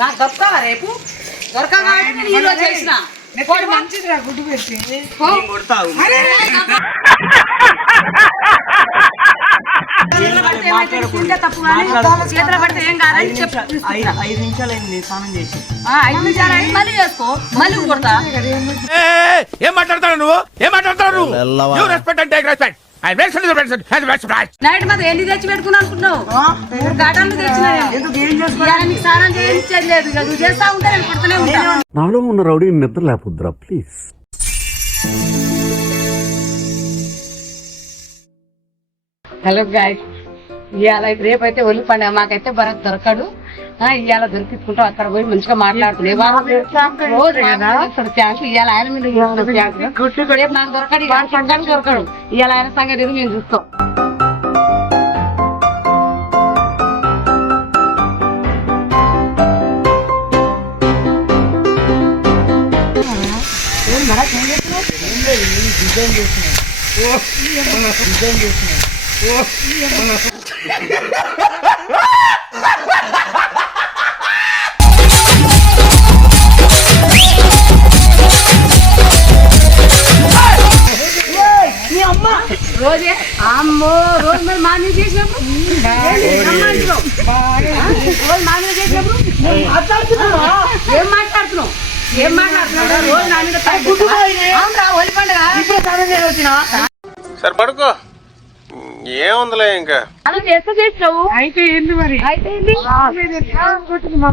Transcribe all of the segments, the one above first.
నాకు దొరకవా రేపు దొరకగా ఈ రోజు చేసిన మంచిదిరా గుడ్డు పెట్టి కొడతావు తప్పు చేతులు పడితే ఏం కాదని చెప్పి 5 నిమిషాలు అయింది స్నానం చేసి 5 నిమిషాలు అయింది మళ్ళీ చేసుకో మళ్ళీ కొడతా ఏం మాట్లాడతావు నువ్వు రెస్పెక్ట్ అంటే రెస్పెక్ట్ నైట్ మీద ఎన్ని తెచ్చి పెట్టుకున్నా అనుకున్నావు గటన్లు తెచ్చినా నీకు స్నానం చేయించేది లేదు ఇక నువ్వు చేస్తా ఉంటే నేను కొడుతూనే ఉంటాను నాలో ఉన్న రౌడీ నిద్ర లేపుద్రా ప్లీజ్. హలో గాయస్ ఇవాళ రేపైతే ఒళ్ళు పండుగ మాకైతే భరత్ దొరకడు ఇవాళ దొరికించుకుంటాం అక్కడ పోయి మంచిగా మాట్లాడుతున్నాయి ఇవాళ ఆయన మీద రేపు నాకు దొరకడు సంఘానికి దొరకడు ఇవాళ ఆయన సంగతి మేము చూస్తాం రోజే అమ్మో రోజు మరి మా మీద చేసినప్పుడు రోజు మా మీద చేసినప్పుడు ఏం మాట్లాడుతున్నావు రోజు నా మీద ఒలి పండుగ సరే పడుకో ఏముందిలే ఇంకా అలా చేస్తా చేసినావు అయితే ఏంది మరి అయితే కొడుతుందిరా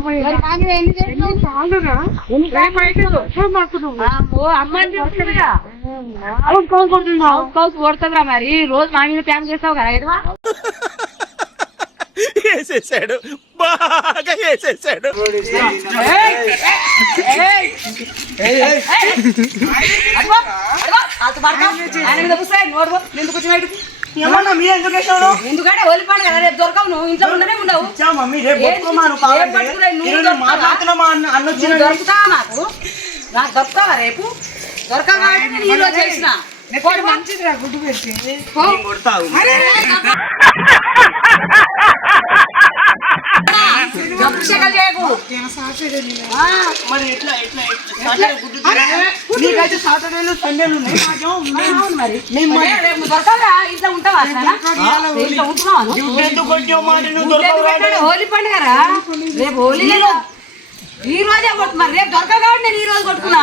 మరి రోజు మా మీద ప్లాన్ చేస్తావు కదా ఎడవా వేసేసాడు బాగా వేసేసాడు ఎందుకంటే ఒలిపాడు కదా రేపు దొరకవు నువ్వు ఇంట్లో ఉండనే ఉండవు దొరుకుతా నాకు దొరకవా రేపు దొరకగా నేను ఈ రోజు చేసిన మంచిదిరా గుడ్డు పెట్టి కొడతావు మరి ఎట్లా నీకైతే సాటర్డేలు సండేలు ఉన్నాయి ఇంట్లో ఉంటావా ఇంట్లో ఉంటున్నావా హోలీ పండుగ రేపు హోలీ ఈ రోజే కొట్టు మరి రేపు దొరకదు కాబట్టి నేను ఈ రోజు కొట్టుకున్నా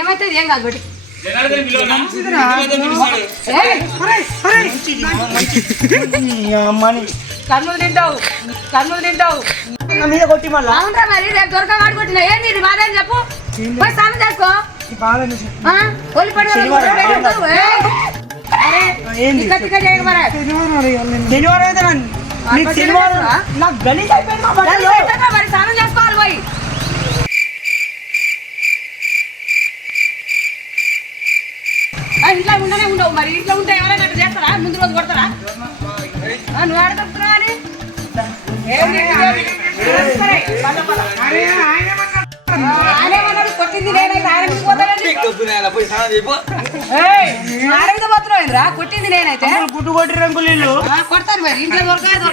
ఏమైతే ఏం కాదు బట్టి కన్నులు తింటావు మీద కొట్టి మళ్ళీ అవునరా మరి రేపు దొరకగాడు కొట్టినా ఏంది ఇది బాధ అని చెప్పు పోయి స్నానం చేసుకో హోలీ పండుగ శనివారం అయితే నీకు శనివారం నాకు గలీజ్ అయిపోయింది మరి స్నానం చేసుకోవాలి పోయి ఇంట్లో ఉండనే ఉండవు మరి ఇంట్లో ఉంటే ఎవరైనా అట్లా చేస్తారా ముందు రోజు కొడతారా నువ్వు ఆడగలుగుతున్నా అని ఆయనేమన్నాడు కొట్టింది నేనైతే ఆయన మీద పోతానండి ఆయన మీద పోతున్నావురా కొట్టింది నేనైతే గుడ్డు కొట్టి రంగులు కొడతాను మరి ఇంట్లో దొరకదు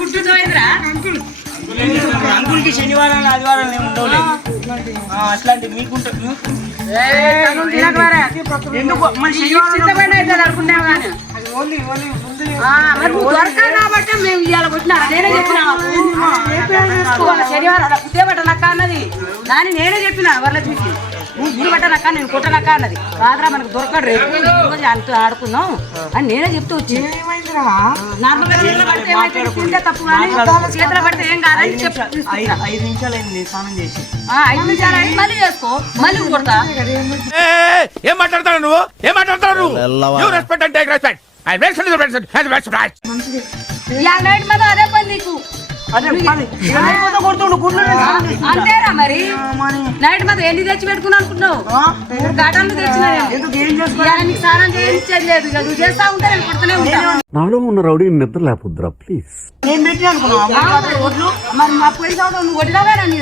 గుడ్డు పోయిందిరా అంకుల్కి శనివారం ఆదివారం ఉండవులేదు అట్లాంటి మీకుంటే ఎందుకు మన సిద్ధమైన అయితే అనుకున్నావు కానీ దొరకాలి కాబట్టి మేము ఇవాళ కొట్టినా నేనే చెప్పిన శనివారం ఉద్యోగ పట్టనక్క అన్నది దాన్ని నేనే చెప్పిన వాళ్ళ చూసి గుడి పట్టనక్క నేను కొట్టనక్క అన్నది కాదురా మనకు దొరకడు రేపు రోజు అంత ఆడుకుందాం అని నేనే చెప్తూ వచ్చి నార్మల్గా తప్పు కానీ చేతులు పడితే ఏం కాదని చెప్పి 5 నిమిషాలు అయింది స్నానం చేసి 5 నిమిషాలు అయింది మళ్ళీ చేసుకో మళ్ళీ కొడతా ఏం మాట్లాడతావు నువ్వు రెస్పెక్ట్ అంటే రెస్పెక్ట్ నైట్ మీద అదే పని నీకు అంతేరా మరి నైట్ మీద ఎన్ని తెచ్చి పెట్టుకున్నా అనుకున్నావు గటన్లు తెచ్చినా నీకు స్నానం చేయించేది లేదు ఇక నువ్వు చేస్తా ఉంటే నేను కొడుతూనే ఉంటాను నాలో ఉన్న రౌడీ నిద్ర లేపుద్రా ప్లీజ్. మరి మా పోయిన సంవత్సరం నువ్వు కొట్టినావేనా నీ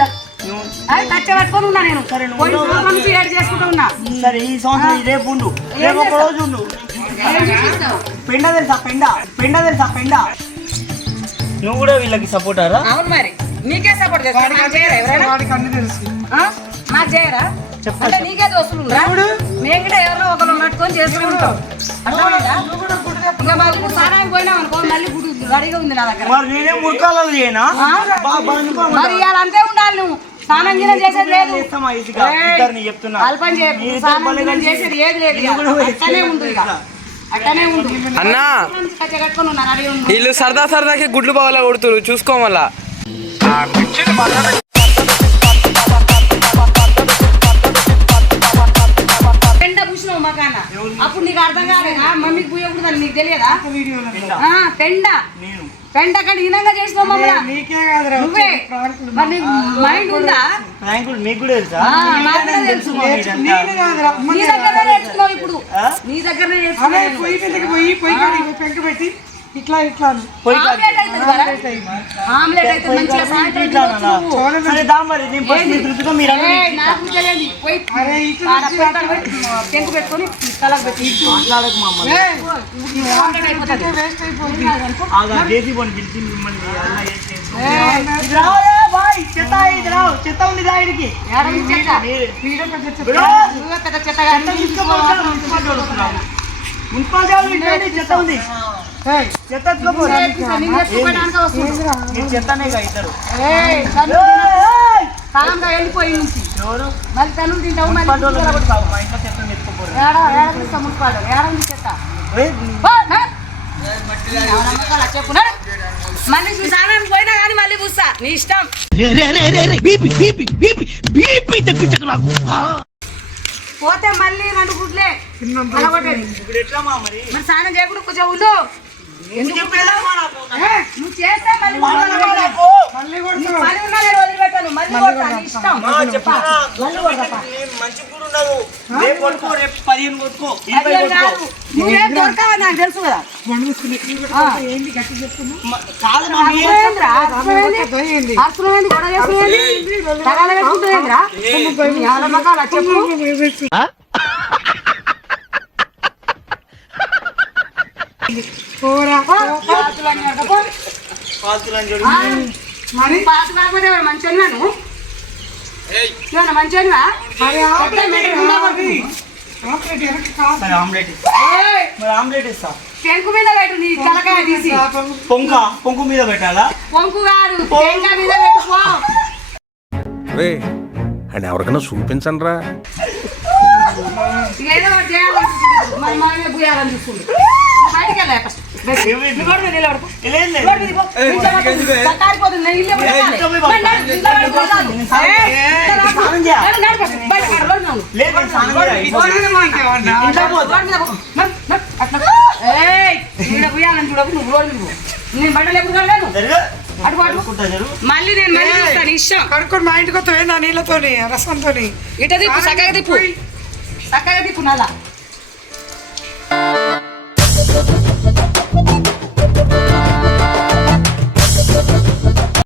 అది కచ్చ పెట్టుకొని ఉన్నా నేను పోయిన సంవత్సరం నుంచి ఏడు చేసుకుంటూ ఉన్నా సరే ఈ సంవత్సరం రేపు ఉండు రేపు ఒక రోజు ఉండు పెండ తెలుసా పెండ నువ్వు కూడా వీళ్ళకి సపోర్టారా? అవును మరి నీకే సపోర్ట్ చేస్తా నాకు చేయరా ఎవరైనా వాడికి అన్ని తెలుసు. ఆ? నాకు చేయరా అంటే నీకే దోస్తులు మేము కూడా ఎవరో ఒకరు పట్టుకొని చేసుకుంటాం అర్థమైందా? ఇంకా మాకు ఇప్పుడు సారానికి పోయినాం అనుకో మళ్ళీ గుడి రెడీగా ఉంది నా దగ్గర మరి నేనే ముడకాలు చేయనా? మరి ఇవాళ అంతే ఉండాలి నువ్వు స్నానం గినం చేసేది లేదు చెప్తున్నా అల్పం చేయకు స్నానం గినం చేసేది ఏది లేదు ఇక. అట్టనే ఉండు ఇక అట్టనే ఉండు అన్నా కట్టుకొని ఉన్నా రెడీ ఉండు వీళ్ళు సరదా సరదాకి గుడ్లు బాగా కొడుతురు చూసుకో మళ్ళా పెండ పూసినావు మాకాన అప్పుడు నీకు అర్థం కాలేదా మమ్మీకి పూయకూడదని నీకు తెలియదా పెండ పెండ అక్కడ హీనంగా చేసినావు మమ్మల్ని నీకే కాదురా నువ్వే మరి నీకు మైండ్ ఉందా మీకు కూడా తెలుసా? నాకు కూడా తెలుసు నేను కాదురా నీ దగ్గరనే నేర్చుకున్నావు ఇప్పుడు నీ దగ్గరనే అదే నేర్చుకున్నావు పొయ్యి మీదకి పోయి పొయ్యి కాడికి పెంక పెట్టి ఇట్లా ఇట్లా అను. ఆమ్లెట్ అవుతుంది కదా ఆమ్లెట్ అయితే మంచిగా సాయంత్రం తినొచ్చు నువ్వు. సరే దా మరి నేను ఫస్ట్ ఏంది? మీరు రుద్దుకో, మీరు అన్నీ ఏయ్, నాకు తెలియదు. పోయి అరే ఇట్లా ఆ పెంకలు పెట్టి, పెంకు పెట్టుకొని తలకు పెట్టి మాట్లాడకు మమ్మల్ని. ఈ ఆమ్లెట్ అయిపోతుంది. వేస్ట్ అయిపోతుంది. ఆగా జేసీ పోని పిలిచి మిమ్మల్ని అలా చేసేసి. ఇది రావే బాయ్, చెత్త ఇది రావు, చెత్త ఉంది రా ఇడికి. ఏడ ఉంది చెత్త? వీడియో పెద్ద చెత్త. బ్రో, నువ్వే పెద్ద చెత్త కానీ చెత్త తీసుకోపోతాను, మున్సిపాలిటీ వాళ్ళు వస్తున్నారు. మున్సిపాలిటీ వాళ్ళు ఇవ్వండి, చెత్త ఉంది. ఏయ్, చెత్త ఎత్తుకోపోరా. నేను ఎత్తుకోవడానికి వస్తుంది. ఏందిరా? మీరు చెత్తనే గా ఇద్దరు. ఏయ్, తను ఏయ్! కాలంగా వెళ్ళిపోయి నుంచి ఎవరు? మళ్ళీ తను తింటావు మళ్ళీ మున్సిపాలిటీ వాళ్ళు కొడతావు, మా ఇంట్లో చెత్తని ఎత్తుకోపోరు. ఏడ తీస్తాం మున్సిపాలిటీ ఏడ ఉంది చెత్త ఏయ్, చెప్పు నడు. మళ్ళీ మీ సానానికి పోయినా కానీ మళ్ళీ పూస్తా నీ ఇష్టం పోతే మళ్ళీ రెండు గుడ్లే అలగొట్టేది ఇప్పుడు ఎట్లా మా మరి? మరి స్నానం చేయకుండా కొంచెం ఉండు ఎందుకు చెప్పేదా మా నాకు? నువ్వు చేస్తే మళ్ళీ నాకు. మళ్ళీ కొడతావు. మళ్ళీ ఉన్నా నేను వదిలిపెట్టాను మళ్ళీ కొడతా నీ ఇష్టం మా చెప్పానా? మంచి కూడా ఉండదు. రేపు కొట్టుకో, రేపు 15 కొట్టుకో, 20 అది కొట్టుకో. కాదు నువ్వేం దొరకావా నాకు తెలుసు కదా వండుకుని ఇవి కొడతావు. ఏంది గట్టి చెప్తున్నావు? కాదు మా మీ అర్థమైందిరా? అర్థమైంది? ఏంది? అర్థమైంది? గొడవ చేసుకునేది? తగాదా పెట్టుకుంటుందేంద్రా? నీ ఆడమగాలా చెప్పు పోరా. పాతులన్నీ అడగపో. పాతులని చూడు. ఆ, మరి పాతు కాకపోతే ఎవరు మంచోనివా నువ్వు? నువ్వు మంచోనివా? అరే చెత్త మెడ ఉందా కొడుకు? ఆమ్లెట్ వెనక్కి కాదు. మరి ఆమ్లెట్ ఇస్తా. ఏయ్, మరి ఆమ్లెట్ ఇస్తా. పెంకు మీద పెట్టు నీ తలకాయ తీసి పొంకు మీద పెట్టాలా? పొంకు కాదు పెంక మీద పెట్టుకో రే అండ్ ఎవరికైనా చూపించండి రా. ఏదో ఒకటి చేయాలనుకుంటుంది మరి మనమే పోయాలని చూస్తుంది బయటికి వెళ్ళా ఫస్ట్ నిలబడుకో లేదు, లేదు. రోడ్డు మీద పో. ఇంట్లో పో. కారిపోతుంది. నేను ఇల్లే పోయి రావాలి. మరి నడు, ఇంట్లో పడుకో రాదు. స్నానం చేయ. నడు, నడు ఫస్ట్. బయట కాడ రోడ్డు మీద ఉండు. లేదు, నేను స్నానం చేయ. ఇంట్లో పోతా. రోడ్డు మీద పో. నడు, నడు, అట్లా. ఏయ్, ఈడ పోయాలని చూడకు, నువ్వు రోడ్డు మీద పో. నేను బట్టలు ఎప్పుడు కడలేను. జరుగు. అటు పట్టు. అనుకుంటా జరుగు. మళ్ళీ నేను మళ్ళీ చూస్తాను ఇష్టం కడుక్కొని మా ఇంటికి వస్తావే నా నీళ్ళతోని రసంతోని. ఇట తిప్పు చక్కగా తిప్పు చక్కగా తిప్పు నల్ల